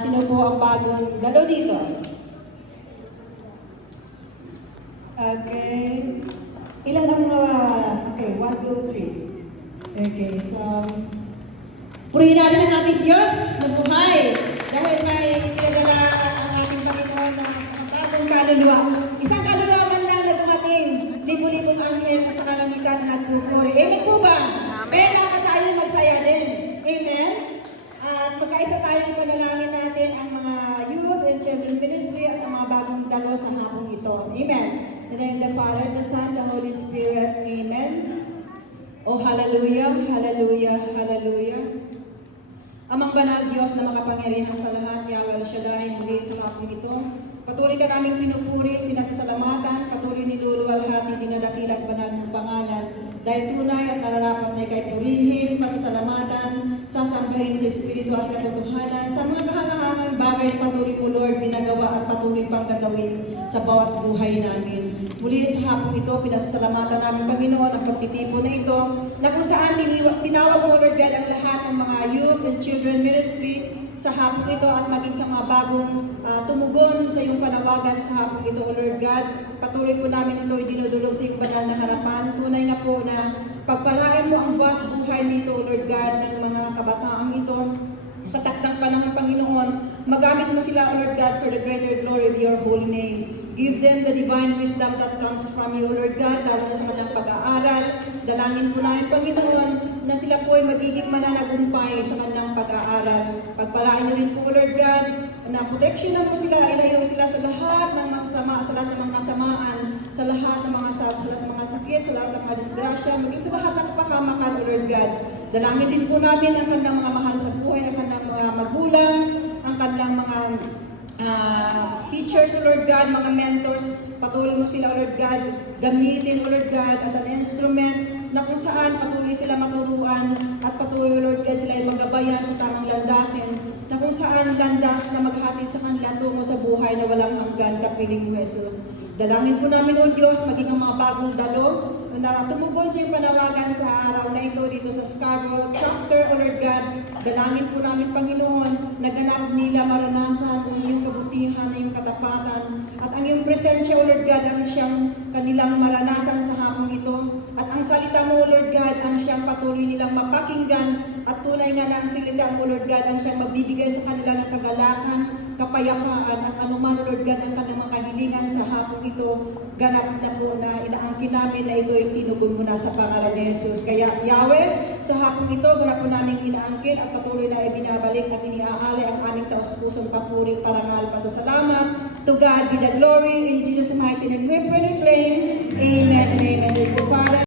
Sino po ang bagong dalo dito? Okay. Ilan ang mga... Okay, 1, 2, 3. Okay, so... Purihin natin ang ating Diyos na buhay. Dahil may pinadala ang ating Panginoon ng bagong kaluluwa. Isang kaluluwa man lang na dumating. Libo-libong anghel sa kalangitan na nagpupuri. Amen po ba? Amen. Dapat tayo magsaya din. Amen? At magkaisa tayo ipanalangin natin ang mga youth and children ministry at ang mga bagong dalo sa hapong ito. Amen. In the name of the Father, the Son, the Holy Spirit. Amen. Oh, hallelujah, hallelujah, hallelujah. Amang banal Diyos na makapangyarihan sa lahat, Yahweh Shaddai, muli sa hapong ito. Patuloy ka naming pinupuri, pinasasalamatan, patuloy niluluwalhati, dinadakilang banal mong pangalan. Dahil tunay at nararapat na ikay purihin, pasasalamatan, sasambahin sa Espiritu at katotohanan, sa mga kahangahangang bagay na patuloy mo, Lord, binagawa at patuloy pang gagawin sa bawat buhay namin. Muli sa hapong ito, pinasasalamatan namin, Panginoon, ang pagtitipon na ito, na kung saan tinawag mo, Lord God, ang lahat ng mga youth and children ministry sa hapong ito at maging sa mga bagong tumugon sa iyong panawagan sa hapong ito, O Lord God. Patuloy po namin ito idinudulog sa iyong banal na harapan. Tunay nga po na pagpalain mo ang buhat buhay nito, O Lord God, ng mga kabataang ito. Sa takdang panahon ng Panginoon, magamit mo sila, O Lord God, for the greater glory of your holy name. Give them the divine wisdom that comes from you, O Lord God, lalo na sa kanilang pag-aaral. Dalangin po namin, Panginoon, na sila po ay magiging mananagumpay sa kanilang pag-aaral. Pagpalain niyo rin po, O Lord God, na proteksyonan mo sila, ilayo sila sa lahat ng masasama, sa lahat ng mga kasamaan, sa lahat ng mga sakit, sa lahat ng mga disgrasya, maging sa lahat ng kapakamakan, O Lord God. Dalangin din po namin ang kanilang mga mahal sa buhay, ang kanilang mga magulang, ang kanilang mga teachers, O Lord God, mga mentors. Patuloy mo sila, O Lord God, gamitin, O Lord God, as an instrument na kung saan patuloy sila maturuan at patuloy, O Lord God, sila ay magabayan sa tamang landasin na kung saan landas na maghatid sa kanila tungo sa buhay na walang hanggan, kapiling mo, Jesus. Dalangin po namin, O Diyos, maging ang mga bagong dalo na tumugon sa iyong panawagan sa araw na ito dito sa Scarborough Chapter, O Lord God. Dalangin po namin, Panginoon, na ganap nila maranasan ang iyong kabutihan, ang iyong katapatan, at ang iyong presensya, O Lord God, ang siyang kanilang maranasan sa hapong ito. At ang salita mo, O Lord God, ang siyang patuloy nilang mapakinggan, at tunay nga na ang salita mo, O Lord God, ang siyang magbibigay sa kanila ng kagalakan, kapayapaan, at anuman, O Lord God, ang kanilang mga kahilingan sa hapong ito, ganap na po na inaangkin namin na ito ay tinugon mo na sa pangalan ni Jesus. Kaya, Yahweh, sa hapong ito, ganap po namin inaangkin at patuloy na ibinabalik at iniaalay ang aming taos-pusong papuri, parangal, pasasalamat. To God be the glory. In Jesus' mighty name we pray and claim. Amen and amen.